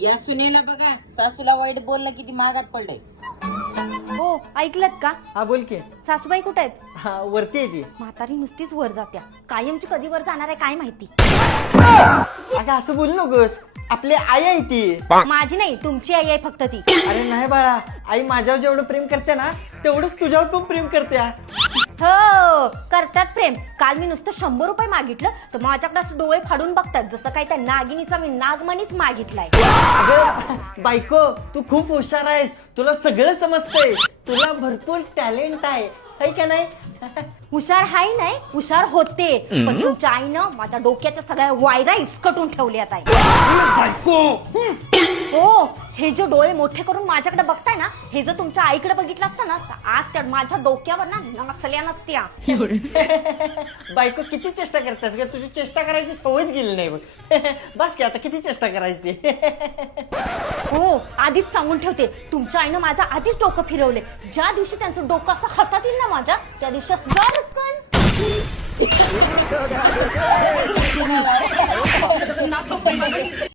या सुनेला बघा सासूला वाईट बोललं किती महागात पडलंय. हो ऐकलत का? हा बोल की. सासूबाई कुठे आहेत? हा वरती आहे ती. म्हातारी नुसतीच वर जात्या. कायमची कधी वर जाणार आहे काय माहिती? अगं असं बोल नकोस. आपली आई आहे ती. माझी नाही तुमची आई आहे फक्त ती. अरे नाही बाळा आई माझ्यावर जेवढं प्रेम करते ना तेवढंच तुझ्यावर पण प्रेम करते. हा. हो करतात प्रेम. काल मी नुसतं शंभर रुपये मागितलं तर माझ्याकडे असं डोळे फाडून बघतात जसं काय त्या नागिनीचा मी नागमणीच मागितलाय. अगं बायको तू खूप हुशार आहेस. तुला सगळं समजतंय. तुला भरपूर टॅलेंट आहे. है का नाही? हुशार हाय नाही हुशार होते. पण तुमच्या आईनं माझ्या डोक्याच्या सगळ्या वायरा इसकटून ठेवल्यात आहे हो हे जे डोळे मोठे करून माझ्याकडे बघताय ना हे जर तुमच्या आईकडे बघितलं असतं ना तर आज त्या माझ्या डोक्यावर ना नचल्या नसत्या. बायको किती चेष्टा करतेस ग? तुझी चेष्टा करायची सवयच गेली नाही बघ. बस की आता किती चेष्टा करायची ती? हो आधीच सांगून ठेवते. तुमच्या आईनं माझं आधीच डोकं फिरवले ज्या दिवशी त्यांचं डोकं असं हातात येईल ना माझ्या त्या दिवशी